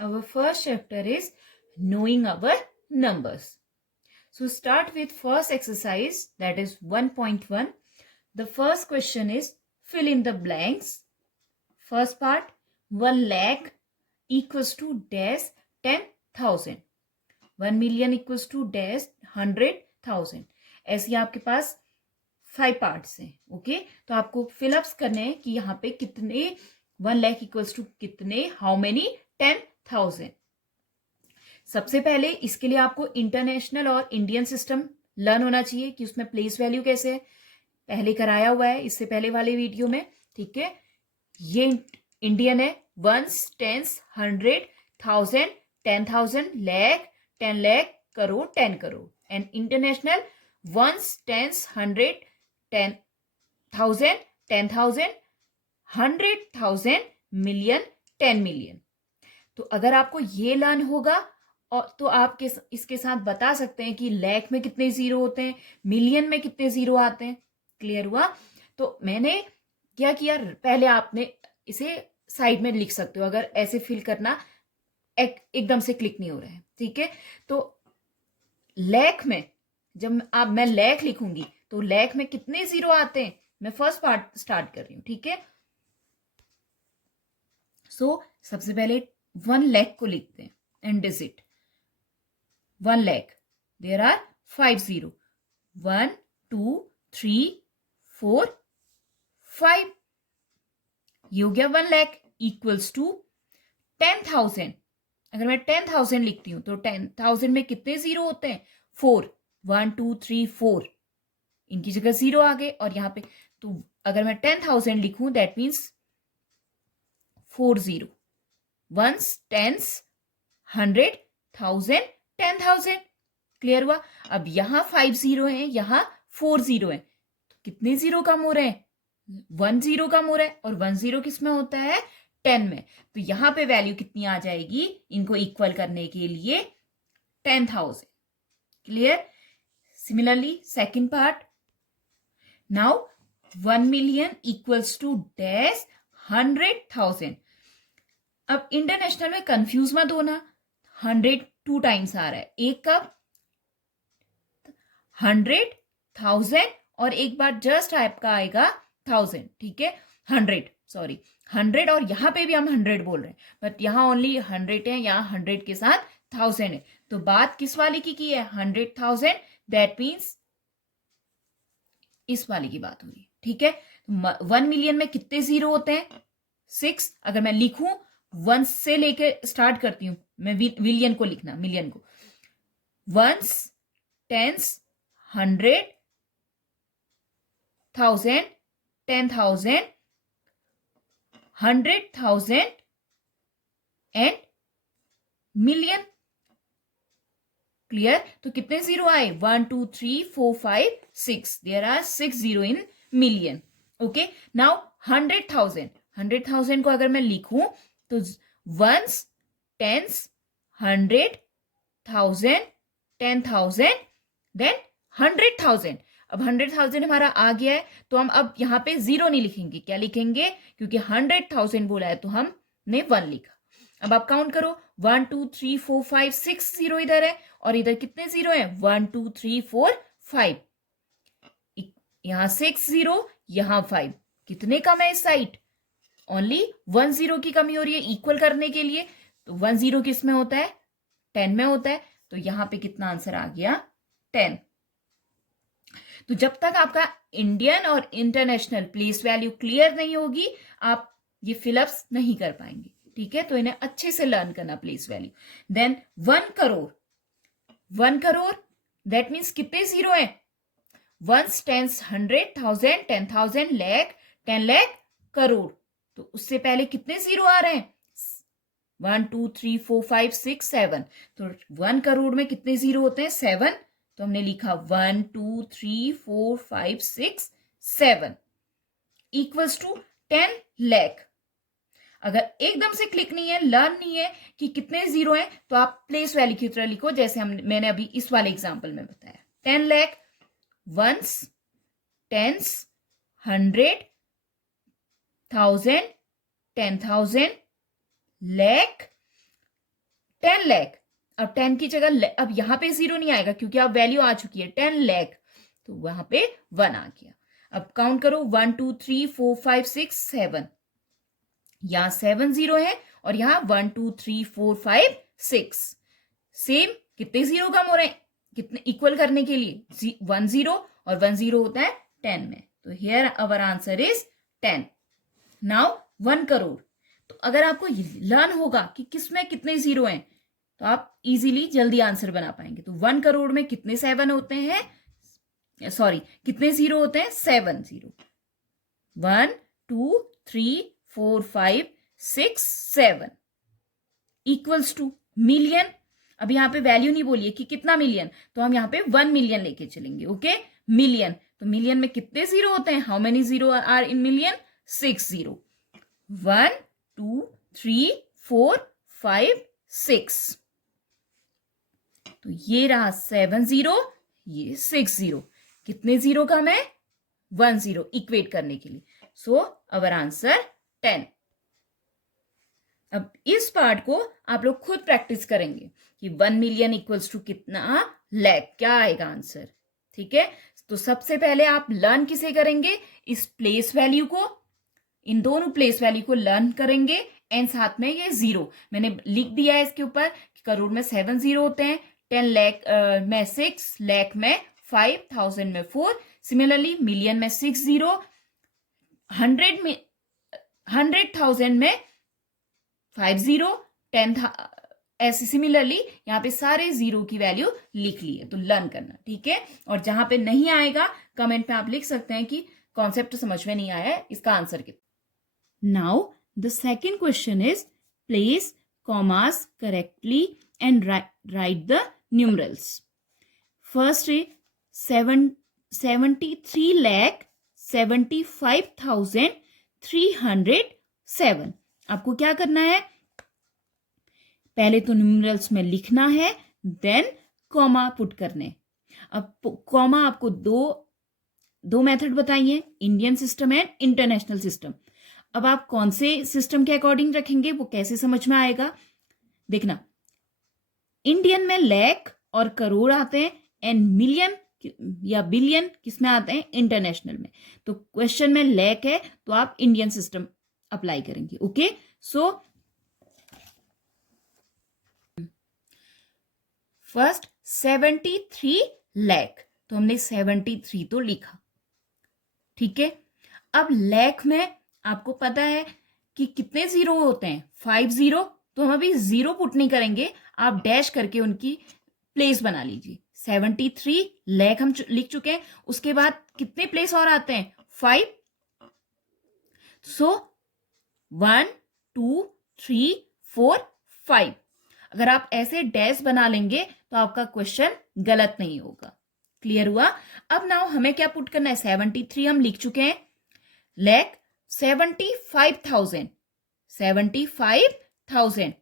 Our first chapter is knowing our numbers. So start with first exercise, that is 1.1. The first question is fill in the blanks. First part, 1 lakh equals to dash 10,000. 1 million equals to dash 100,000. ऐसे आपके पास 5 parts हैं. Okay, तो आपको fill-ups करने हैं कि यहाँ पे कितने 1 लाख इक्वल्स टू कितने, हाउ मेनी, 10,000. सबसे पहले इसके लिए आपको इंटरनेशनल और इंडियन सिस्टम लर्न होना चाहिए कि उसमें प्लेस वैल्यू कैसे है. पहले कराया हुआ है इससे पहले वाले वीडियो में. ठीक है, ये इंडियन है. Ones, tens, 100, 1000, 10,000, lakh, 10 lakh, crore, 10 crore. And international ones, tens, 100, 10,000, 10,000, 100,000, million, 10 million. तो अगर आपको ये लर्न होगा और तो आप इसके साथ बता सकते हैं कि लाख में कितने जीरो होते हैं, मिलियन में कितने जीरो आते हैं. क्लियर हुआ? तो मैंने क्या किया, पहले आपने इसे साइड में लिख सकते हो. अगर ऐसे फिल करना एकदम से क्लिक नहीं हो रहा है. ठीक है, तो लाख में जब मैं लाख लिखूंगी तो लाख में कितने जीरो आते हैं, मैं फर्स्ट पार्ट स्टार्ट कर रही हूं. ठीक है, सो सबसे पहले 1 लाख को लिखते हैं and digit. 1 lakh, there are 5 zero. 1 2 3 4 5. ये हो गया 1 लाख इक्वल्स टू 10,000. अगर मैं 10,000 लिखती हूं तो 10,000 में कितने जीरो होते हैं, 4. 1 2 3 4, इनकी जगह जीरो आ गए. और यहां पे तो अगर मैं 10,000 लिखूं that means 4 zero. Ones, tens, 100, 1000, 10,000. Clear हुआ? अब यहां 5 जीरो है, यहां 4 जीरो है, तो कितने जीरो कम हो रहे हैं, 1 जीरो कम हो रहा है. और 1 जीरो किस में होता है, 10 में. तो यहां पे वैल्यू कितनी आ जाएगी इनको इक्वल करने के लिए, 10,000. Clear? Similarly second part, now 1 million equals to dash 100,000. अब इंटरनेशनल में कंफ्यूज मत होना, 100 2 टाइम्स आ रहा है. एक कब 100,000 और एक बार जस्ट आपका आएगा 1000. ठीक है, 100 सॉरी 100, और यहां पे भी हम 100 बोल रहे हैं बट यहां ओनली 100 है, यहां 100 के साथ 1000 है. तो बात किस वाले की है, 100,000. दैट मीन्स इस वाले की बात हो रही है. ठीक है, 1 मिलियन में कितने जीरो होते हैं, 6. अगर मैं लिखूं 1 से लेके स्टार्ट करती हूं, मैं मिलियन को लिखना, मिलियन को. Ones, tens, 100, 1000, 10,000, 100,000 and million. Clear? तो कितने जीरो आए, 1 2 3 4 5 6. There are 6 zero in million. Okay, now 100,000. 100,000 को अगर मैं लिखूं तो वंस, टेंस, 100, 1000, 10,000, देन 100,000. अब 100,000 हमारा आ गया है तो हम अब यहां पे जीरो नहीं लिखेंगे. क्या लिखेंगे, क्योंकि 100,000 बोला है तो हमने 1 लिखा. अब आप काउंट करो, 1 2 3 4 5 6 जीरो इधर है और इधर कितने जीरो है, 1 2 3 4 5. यहां 6 जीरो, यहां 5. कितने कम है इस साइड, ओनली 1 जीरो की कमी हो रही है इक्वल करने के लिए. तो 1 जीरो किस में होता है, 10 में होता है. तो यहां पे कितना आंसर आ गया, 10. तो जब तक आपका इंडियन और इंटरनेशनल प्लेस वैल्यू क्लियर नहीं होगी आप ये फिलअप्स नहीं कर पाएंगे. ठीक है, तो इन्हें अच्छे से लर्न करना place value. Then 1 crore. 1 crore that means कितने जीरो है, वंस, टेंस, 100, 1000, 10,000, लाख, 10 लाख, करोड़. तो उससे पहले कितने जीरो आ रहे हैं, 1 2 3 4 5 6 7. तो 1 करोड़ में कितने जीरो होते हैं, 7. तो हमने लिखा 1 2 3 4 5 6 7 इक्वल्स टू 10 लाख. अगर एकदम से क्लिक नहीं है, लर्न नहीं है कि कितने जीरो हैं, तो आप प्लेस वैल्यू की तरह लिखो जैसे मैंने अभी इस वाले एग्जांपल में बताया. 10 लाख, वंस, टेंस, 100, 1000, 10,000, लाख, 10 लाख। अब 10 की जगह अब यहां पे 0 नहीं आएगा क्योंकि अब वैल्यू आ चुकी है 10 लाख, तो वहां पे 1 आ गया। अब काउंट करो 1 2 3 4 5 6 7, यहां 7 0 है और यहां 1 2 3 4 5 6। सेम कितने जीरो कम हो रहे हैं, कितने इक्वल करने के लिए 1 0 और 1 0 होता है 10 में, तो here our answer is 10। Now 1 crore. तो अगर आपको लर्न होगा कि किसमें कितने जीरो हैं तो आप इजीली जल्दी आंसर बना पाएंगे। तो 1 करोड़ में कितने 7 होते हैं, सॉरी कितने जीरो होते हैं, 7 जीरो। 1 2 3 4 5 6 7 equals two million. अब यहाँ पे वैल्यू नहीं बोलिए कि कितना मिलियन, तो हम यहाँ पे 1 मिलियन लेके चलेंगे। Okay, million. तो मिलियन में कितने जीरो होते हैं, how many zero are in million, 6 zero. 1 2 3 4 5 6, तो ये रहा 7 जीरो, ये 6 जीरो। कितने जीरो कम है, 1 जीरो इक्वेट करने के लिए। सो अवर आंसर 10। अब इस पार्ट को आप लोग खुद प्रैक्टिस करेंगे कि 1 मिलियन इक्वल्स टू कितना लैख, क्या आएगा आंसर। ठीक है, तो सबसे पहले आप लर्न किसे करेंगे, इस प्लेस वैल्यू को, इन दोनों प्लेस वैल्यू को लर्न करेंगे एंड साथ में ये जीरो मैंने लिख दिया है इसके ऊपर कि करोड़ में 7 जीरो होते हैं, 10 लाख में 6, लाख में 5, 1000 में 4, सिमिलरली मिलियन में 6 जीरो, 100,000 में 5 जीरो, 10 ऐसे सिमिलरली यहाँ पे सारे जीरो की वैल्यू लिख ली है। तो लर्न करना, ठीक है। और जहां पे नहीं आएगा कमेंट में आप लिख सकते हैं कि कॉन्सेप्ट समझ में नहीं आया है, इसका आंसर कितना। Now the second question is place commas correctly and right the numerals. First है 73,75,307। आपको क्या करना है, पहले तो न्यूमरल्स में लिखना है, देन कॉमा पुट करने। अब कॉमा आपको दो मेथड बताइए, Indian system and international system. अब आप कौन से सिस्टम के अकॉर्डिंग रखेंगे वो कैसे समझ में आएगा, देखना। इंडियन में लाख और करोड़ आते हैं एंड मिलियन या बिलियन किसमें आते हैं, इंटरनेशनल में। तो क्वेश्चन में लाख है तो आप इंडियन सिस्टम अप्लाई करेंगे। ओके, सो फर्स्ट 73 लाख, तो हमने 73 तो लिखा, ठीक है। अब लाख में आपको पता है कि कितने जीरो होते हैं, 5 जीरो, तो हम अभी जीरो पुट नहीं करेंगे, आप डैश करके उनकी प्लेस बना लीजिए। 73 लाख हम लिख चुके हैं, उसके बाद कितने प्लेस और आते हैं, 5। सो 1 2 3 4 5। अगर आप ऐसे डैश बना लेंगे तो आपका क्वेश्चन गलत नहीं होगा। क्लियर हुआ। अब नाउ हमें क्या पुट करना है, 73 हम लिख चुके हैं, लाख 75,000, 75,000,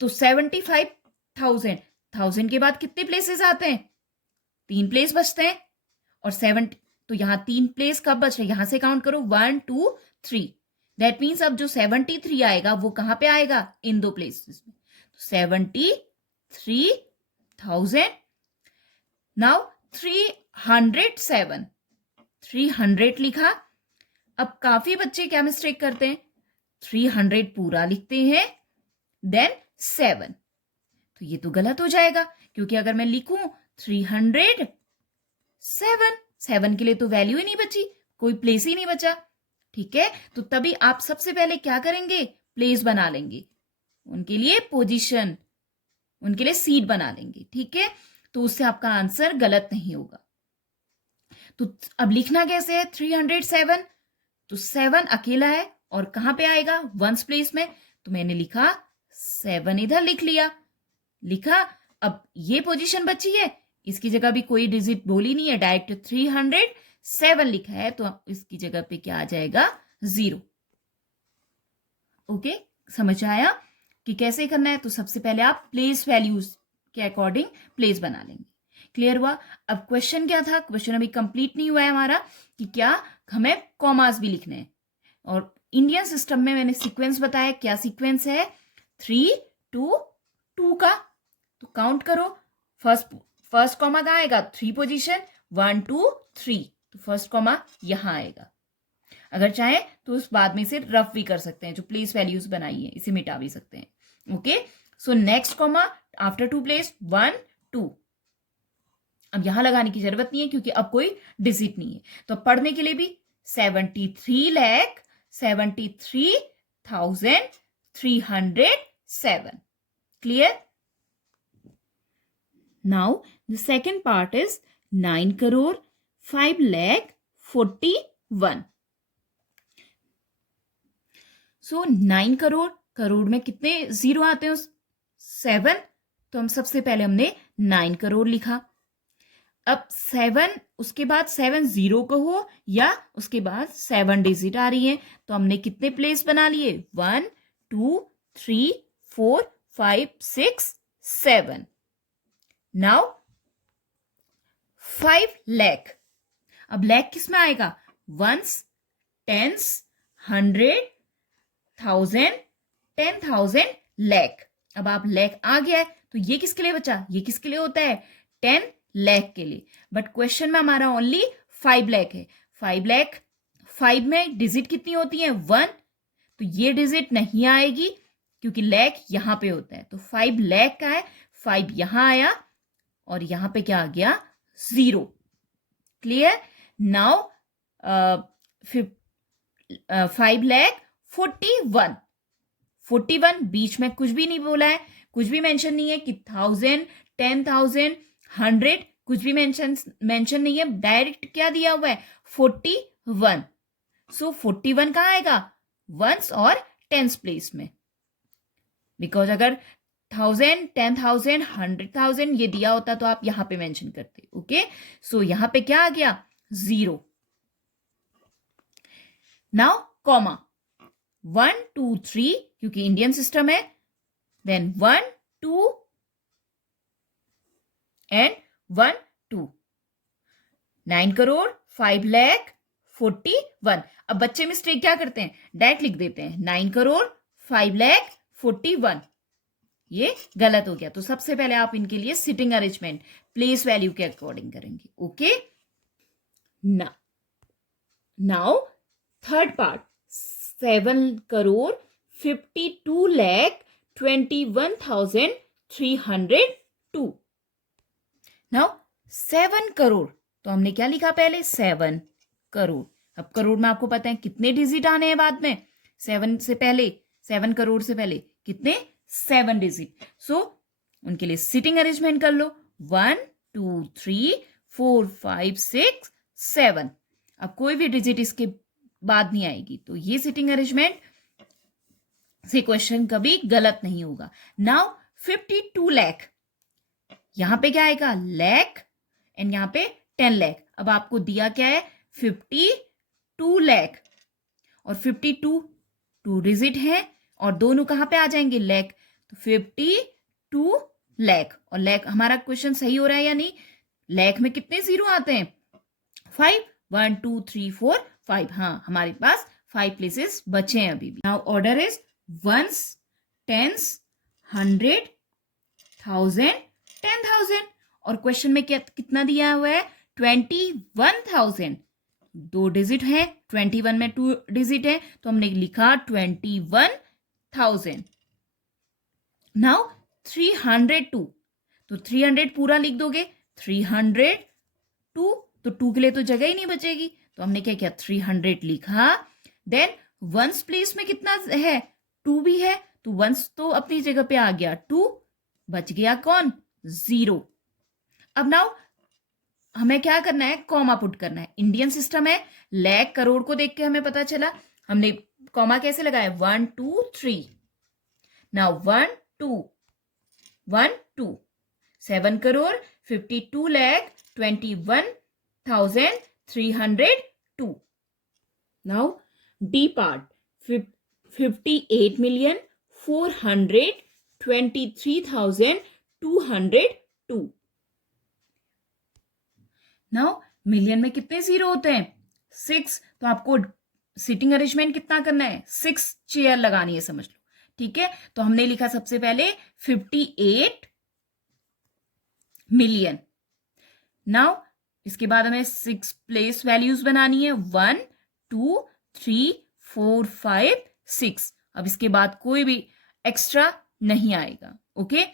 तो 75,000, 1000 के बाद कितने प्लेसेस आते हैं, 3 प्लेस बचते हैं, और 70, तो यहां 3 प्लेस कब बच रहे हैं, यहां से काउंट करो 1 2 3। दैट मीन्स अब जो 73 आएगा वो कहां पे आएगा, इन दो प्लेसेस में। 73,000। नाउ 307, 300 लिखा। अब काफी बच्चे क्या मिस्टेक करते हैं, 300 पूरा लिखते हैं देन 7, तो ये तो गलत हो जाएगा, क्योंकि अगर मैं लिखूं 307, 7 के लिए तो वैल्यू ही नहीं बची, कोई प्लेस ही नहीं बचा, ठीक है। तो तभी आप सबसे पहले क्या करेंगे, प्लेस बना लेंगे, उनके लिए पोजीशन, उनके लिए सीट बना लेंगे, ठीक है। तो उससे आपका आंसर गलत नहीं होगा। तो अब लिखना कैसे है 307, तो 7 अकेला है और कहां पे आएगा, वंस प्लेस में, तो मैंने लिखा 7 इधर लिख लिया, लिखा। अब ये पोजीशन बची है, इसकी जगह भी कोई डिजिट बोली नहीं है, डायरेक्ट 307 लिखा है, तो इसकी जगह पे क्या आ जाएगा, 0। ओके, समझ आया कि कैसे करना है। तो सबसे पहले आप प्लेस वैल्यूज के अकॉर्डिंग प्लेस बना लेंगे। क्लियर हुआ। अब क्वेश्चन क्या था, क्वेश्चन अभी कंप्लीट नहीं हुआ है हमारा, कि क्या हमें कॉमास भी लिखने हैं। और इंडियन सिस्टम में मैंने सीक्वेंस बताया, क्या सीक्वेंस है, 3 2 2 का, तो काउंट करो। फर्स्ट कॉमा कहाँ आएगा? 3 पोजीशन, 1 2 3, तो फर्स्ट कॉमा यहां आएगा। अगर चाहे तो उस बाद में से रफ भी कर सकते हैं, जो प्लेस वैल्यूज बनाई है इसे मिटा भी सकते हैं। Okay, so next comma after 2 place 1 2। अब यहां लगाने की जरूरत नहीं है क्योंकि अब कोई डिजिट नहीं है। तो पढ़ने के लिए भी 73,73,307। Clear? Now the second part is 9,05,41,000। सो 9 करोड़, करोड़ में कितने जीरो आते हैं? 7। तो हम सबसे पहले हमने 9 करोड़ लिखा। अब 7, उसके बाद 7 जीरो को हो या उसके बाद 7 डिजिट आ रही है, तो हमने कितने प्लेस बना लिए? 1 2 3 4 5 6 7। नाउ 5 लाख। अब लाख किस में आएगा? Ones, tens, 100, 1000, 10,000, lakh. अब आप लाख आ गया है तो ये किसके लिए बचा? ये किसके लिए होता है? 10 लाख के लिए। बट क्वेश्चन में हमारा ओनली 5 लाख है। 5 लाख, 5 में डिजिट कितनी होती है? 1। तो ये डिजिट नहीं आएगी क्योंकि लाख यहां पे होता है। तो 5 लाख का है, 5 यहां आया और यहां पे क्या आ गया? 0। क्लियर? नाउ 5,41,41 बीच में कुछ भी नहीं बोला है, कुछ भी मेंशन नहीं है कि 1000, 10,000, 100, कुछ भी मेंशन नहीं है। डायरेक्ट क्या दिया हुआ है? 41। सो 41 कहाँ आएगा? वंस और टेंस प्लेस में। बिकॉज अगर 1000, 10,000, 100,000 ये दिया होता तो आप यहां पे मेंशन करते। ओके, सो यहां पे क्या आ गया? 0। नाउ कॉमा 1 2 3 क्योंकि इंडियन सिस्टम है, देन 1 2 एंड 1 2। 9 करोड़ 5 लाख 41। अब बच्चे मिस्टेक क्या करते हैं? डायरेक्ट लिख देते हैं 9 करोड़ 5 लाख 41। ये गलत हो गया। तो सबसे पहले आप इनके लिए सिटिंग अरेंजमेंट प्लेस वैल्यू के अकॉर्डिंग करेंगे। Okay, now third part 7 crore 52,21,302। Now 7 crore, तो हमने क्या लिखा पहले? 7 करोड़। अब करोड़ में आपको पता है कितने डिजिट आने हैं बाद में? 7 से पहले, 7 करोड़ से पहले कितने? 7 डिजिट। सो उनके लिए सिटिंग अरेंजमेंट कर लो। 1 2 3 4 5 6 7। अब कोई भी डिजिट इसके बाद नहीं आएगी, तो ये सिटिंग अरेंजमेंट से क्वेश्चन कभी गलत नहीं होगा। नाउ 52 लाख, यहां पे क्या आएगा? लाख, एंड यहां पे 10 लाख। अब आपको दिया क्या है? 52 लाख, और 52 2 डिजिट है और दोनों कहां पे आ जाएंगे? लाख। तो 52 लाख, और लाख हमारा क्वेश्चन सही हो रहा है या नहीं? लाख में कितने जीरो आते हैं? 5। 1 2 3 4 5। हाँ, हमारे पास 5 प्लेसेस बचे हैं अभी भी। Now order is ones, tens, 100, 1000, 10,000, और क्वेश्चन में क्या कितना दिया हुआ है? 21,000। 2 डिजिट है, 21 में 2 डिजिट है, तो हमने लिखा 21,000। नाउ 302, तो 300 पूरा लिख दोगे। 302, तो 2 के लिए तो जगह ही नहीं बचेगी, तो हमने क्या किया? 300 लिखा। देन वंस प्लेस में कितना है? 2 भी है, तो वंस तो अपनी जगह पे आ गया, 2 बच गया कौन? 0। अब नाउ हमें क्या करना है? कॉमा पुट करना है। इंडियन सिस्टम है, लाख करोड़ को देख के हमें पता चला, हमने कॉमा कैसे लगाया? 1 2 3। Now 1 2 1 2। 7 crore 52 lakh 21,302। Now D part 58,423,202। Now million में कितने जीरो होते हैं? 6। तो आपको सिटिंग अरेंजमेंट कितना करना है? 6 चेयर लगानी है, समझ लो। ठीक है, तो हमने लिखा सबसे पहले 58 मिलियन। नाउ इसके बाद हमें 6 प्लेस वैल्यूज बनानी है, 1 2 3 4 5 6। अब इसके बाद कोई भी एक्स्ट्रा नहीं आएगा। Okay,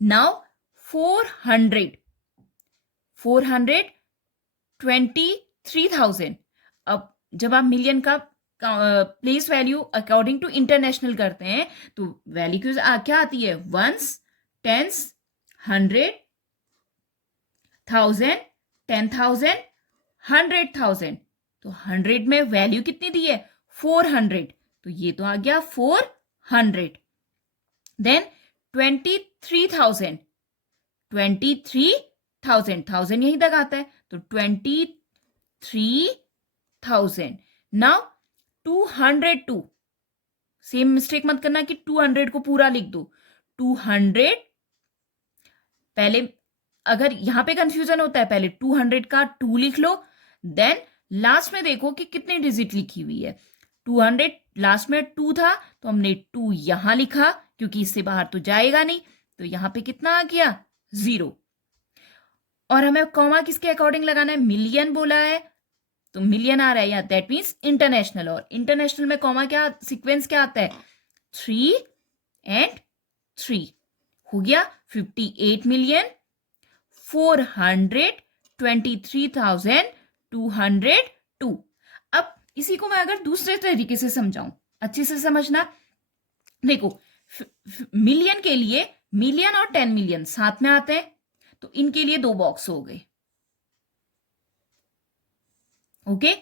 now 423,000। अब जब आप मिलियन का place value according to international करते हैं तो वैल्यू क्या आती है, वंस, टेंस, 100, 1000, 10,000, 100,000। तो 100 में वैल्यू कितनी दी है, 400, तो ये तो आ गया 400। देन 23,000, 23,000, 1000 यहीं तक आता है, तो 23,000। नाउ 202, सेम मिस्टेक मत करना कि 200 को पूरा लिख दो, 200 पहले, अगर यहां पे कंफ्यूजन होता है पहले 200 का 2 लिख लो, देन लास्ट में देखो कि कितनी डिजिट लिखी हुई है। 200 लास्ट में 2 था तो हमने 2 यहां लिखा क्योंकि इससे बाहर तो जाएगा नहीं, तो यहां पे कितना आ गया, 0। और हमें कॉमा किसके अकॉर्डिंग लगाना है, मिलियन बोला है तो मिलियन आ रहा है, या दैट मीन्स इंटरनेशनल। और इंटरनेशनल में कॉमा क्या सीक्वेंस क्या आता है, 3 and 3। हो गया 58,423,202। अब इसी को मैं अगर दूसरे तरीके से समझाऊं, अच्छे से समझना, देखो मिलियन के लिए मिलियन और 10 मिलियन साथ में आते हैं, तो इनके लिए 2 बॉक्स हो गए। ओके,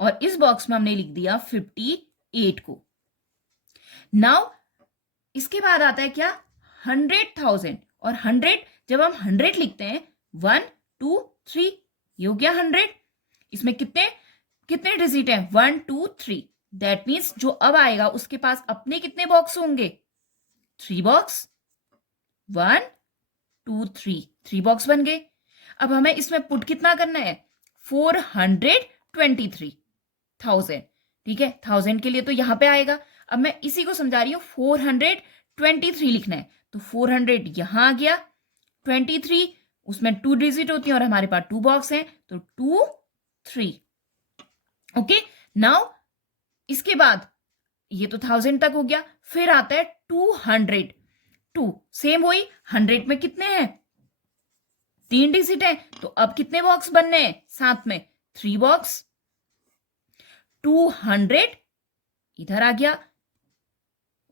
और इस बॉक्स में हमने लिख दिया 58 को। नाउ इसके बाद आता है क्या, 100,000। और 100 जब हम 100 लिखते हैं 1 2 3, ये हो गया 100। इसमें कितने कितने डिजिट हैं, 1 2 3। दैट मीन्स जो अब आएगा उसके पास अपने कितने बॉक्स होंगे, 3 बॉक्स, 1 2 3, 3 बॉक्स बन गए। अब हमें इसमें पुट कितना करना है, 423,000। ठीक है, 1000 के लिए तो यहां पे आएगा। अब मैं इसी को समझा रही हूं, 423 लिखना है, तो 400 यहां आ गया, 23 उसमें 2 डिजिट होती है और हमारे पास 2 बॉक्स हैं, तो 2 3। ओके, नाउ इसके बाद ये तो 1000 तक हो गया, फिर आता है 200। 2 सेम वही, 100 में कितने हैं, 3 डिजिट है, तो अब कितने बॉक्स बनने हैं साथ में, 3 बॉक्स। 200 इधर आ गया।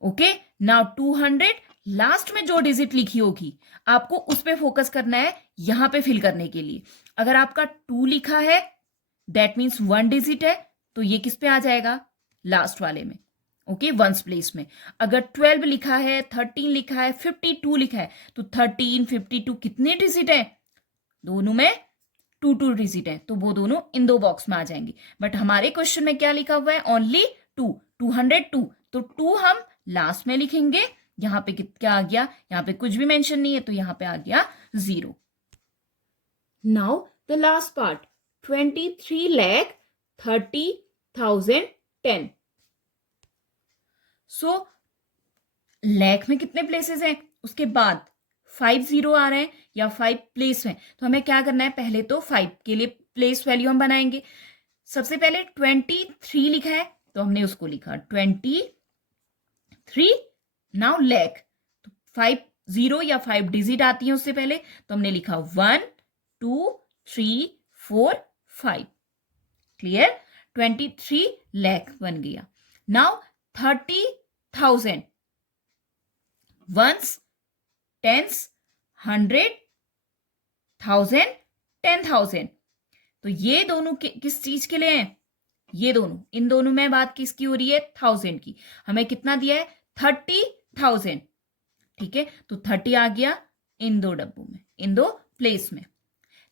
ओके, नाउ 200 लास्ट में जो डिजिट लिखी होगी आपको उस पे फोकस करना है, यहां पे फिल करने के लिए। अगर आपका 2 लिखा है दैट मीन्स 1 डिजिट है, तो ये किस पे आ जाएगा, लास्ट वाले में। ओके, वंस प्लेस में। अगर 12 लिखा है, 13 लिखा है, 52 लिखा है, तो 13 52 कितने डिजिट है, दोनों में 2 डिजिट है, तो वो दोनों इन 2 बॉक्स में आ जाएंगे। बट हमारे क्वेश्चन में क्या लिखा हुआ है, ओनली 2, 202, तो 2 हम लास्ट में लिखेंगे। यहां पे क्या आ गया, यहां पे कुछ भी मेंशन नहीं है, तो यहां पे आ गया 0। Now the last part, 23,30,010। सो लैख में कितने प्लेसेस हैं, उसके बाद 5 0 आ रहे हैं या 5 प्लेस में, तो हमें क्या करना है, पहले तो 5 के लिए प्लेस वैल्यू हम बनाएंगे। सबसे पहले 23 लिखा है तो हमने उसको लिखा 23। नाउ लैख, तो 5 0 या 5 डिजिट आती है उससे पहले, तो हमने लिखा 1 2 3 4 5। क्लियर, 23 लैख बन गया। Now 30,000, ones, tens, 100, 1000, 10,000। तो ये दोनों किस चीज के लिए हैं, ये दोनों, इन दोनों में बात किसकी हो रही है, 1000 की। हमें कितना दिया है, 30,000। ठीक है, तो 30 आ गया इन 2 डब्बों में, इन 2 प्लेस में।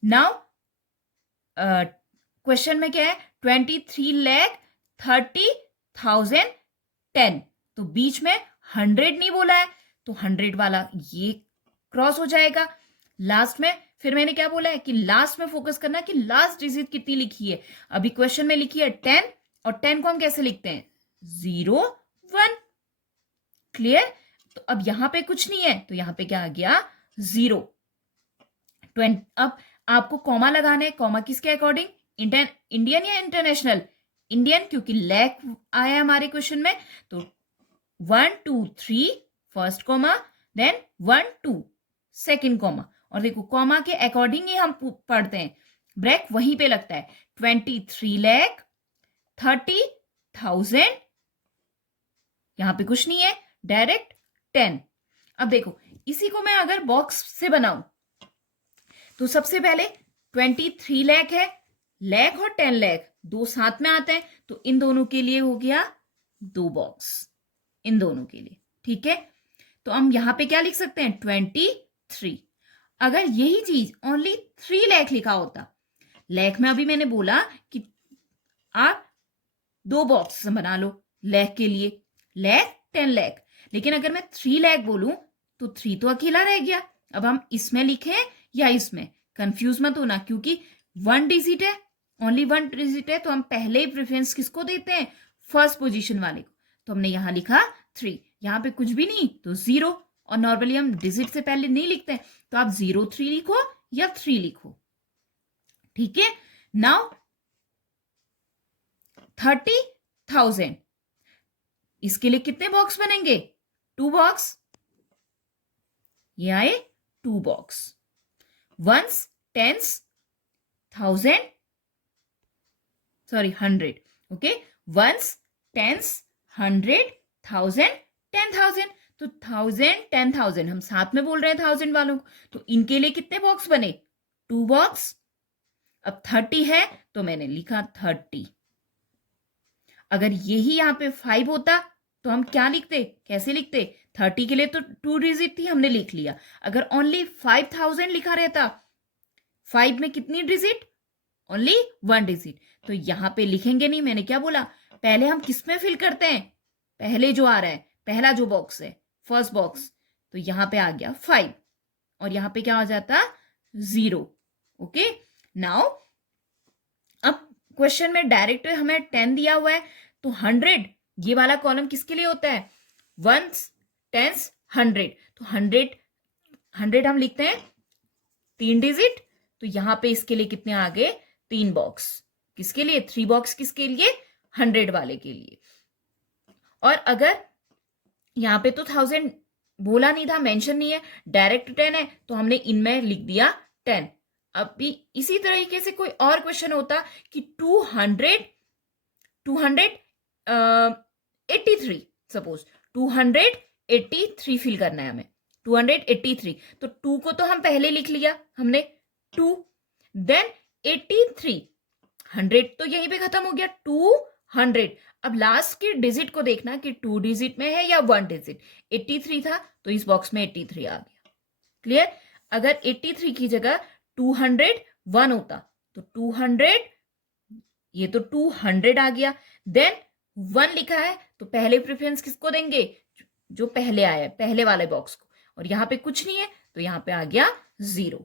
नाउ क्वेश्चन में क्या है, 23,30,010, तो बीच में 100 नहीं बोला है, तो 100 वाला ये क्रॉस हो जाएगा। लास्ट में फिर मैंने क्या बोला है कि लास्ट में फोकस करना कि लास्ट डिजिट कितनी लिखी है। अभी क्वेश्चन में लिखी है 10, और 10 को हम कैसे लिखते हैं, 0 1। क्लियर? तो अब यहां पे कुछ नहीं है, तो यहां पे क्या आ गया? 0. अब आपको कॉमा लगाना है. कॉमा किसके अकॉर्डिंग? इंडियन या इंटरनेशनल? इंडियन, क्योंकि लैक आया हमारे क्वेश्चन में. तो 1 2 3 first comma, then 1 2 second comma. और देखो कॉमा के अकॉर्डिंग ही हम पढ़ते हैं. ब्रेक वहीं पे लगता है. 23,30,000. यहां पे कुछ नहीं है, डायरेक्ट 10. अब देखो इसी को मैं अगर बॉक्स से बनाऊं तो सबसे पहले 23 लाख है. लाख और 10 लाख दो साथ में आते हैं, तो इन दोनों के लिए हो गया 2 बॉक्स. इन दोनों के लिए. ठीक है, तो हम यहां पे क्या लिख सकते हैं? 23. अगर यही चीज ओनली 3 लाख लिखा होता, लाख में अभी मैंने बोला कि आप 2 बॉक्स बना लो लाख के लिए, लाख 10 लाख. लेकिन अगर मैं 3 लाख बोलूं तो 3 तो अकेला रह गया. अब हम इसमें लिखें या इसमें, कंफ्यूज मत होना, क्योंकि 1 डिजिट है, ओनली 1 डिजिट है, तो हम पहले ही प्रेफरेंस किसको देते हैं? फर्स्ट पोजीशन वाले को. तो हमने यहां लिखा 3. यहां पे कुछ भी नहीं तो 0. और नॉर्मली हम डिजिट से पहले नहीं लिखते, तो आप 03 लिखो या 3 लिखो. ठीक है, नाउ 30,000. इसके लिए कितने बॉक्स बनेंगे? 2 बॉक्स. ये आए 2 box. Ones, tens, 1000, sorry 100. Okay, ones, tens, 100, 1000, 10,000. तो 1000, 10,000 हम साथ में बोल रहे हैं 1000 वालों को, तो इनके लिए कितने बॉक्स बने? 2 बॉक्स. अब 30 है तो मैंने लिखा 30. अगर यही यहां पे 5 होता तो हम क्या लिखते? कैसे लिखते? 30 के लिए तो 2 डिजिट थी, हमने लिख लिया. अगर ओनली 5,000 लिखा रहता, 5 में कितनी डिजिट? Only 1 digit. तो यहां पे लिखेंगे नहीं. मैंने क्या बोला? पहले हम किस में फिल करते हैं? पहले जो आ रहा है, पहला जो बॉक्स है, फर्स्ट बॉक्स. तो यहां पे आ गया 5 और यहां पे क्या हो जाता? 0. ओके, नाउ अब क्वेश्चन में डायरेक्ट हमें 10 दिया हुआ है, तो 100 ये वाला कॉलम किसके लिए होता है? Ones, tens, 100. तो 100 हम लिखते हैं 3 डिजिट. तो यहां पे इसके लिए कितने आ गए? 3 बॉक्स. किसके लिए? 3 बॉक्स किसके लिए? 100 वाले के लिए. और अगर यहां पे तो 1000 बोला नहीं था, मेंशन नहीं है, डायरेक्ट 10 है, तो हमने इनमें लिख दिया 10. अब भी इसी तरीके से कोई और क्वेश्चन होता कि 283, सपोज 283 फिल करना है हमें, 283. तो 2 को तो हम पहले लिख लिया हमने 2, देन 83, 100 तो यहीं पे खत्म हो गया 200. अब लास्ट के डिजिट को देखना कि 2 डिजिट में है या 1 डिजिट. 83 था तो इस बॉक्स में 83 आ गया. क्लियर? अगर 83 की जगह 201 होता तो 200, ये तो 200 आ गया. देन 1 लिखा है तो पहले प्रेफरेंस किसको देंगे? जो पहले आया है, पहले वाले बॉक्स को. और यहां पे कुछ नहीं है तो यहां पे आ गया 0.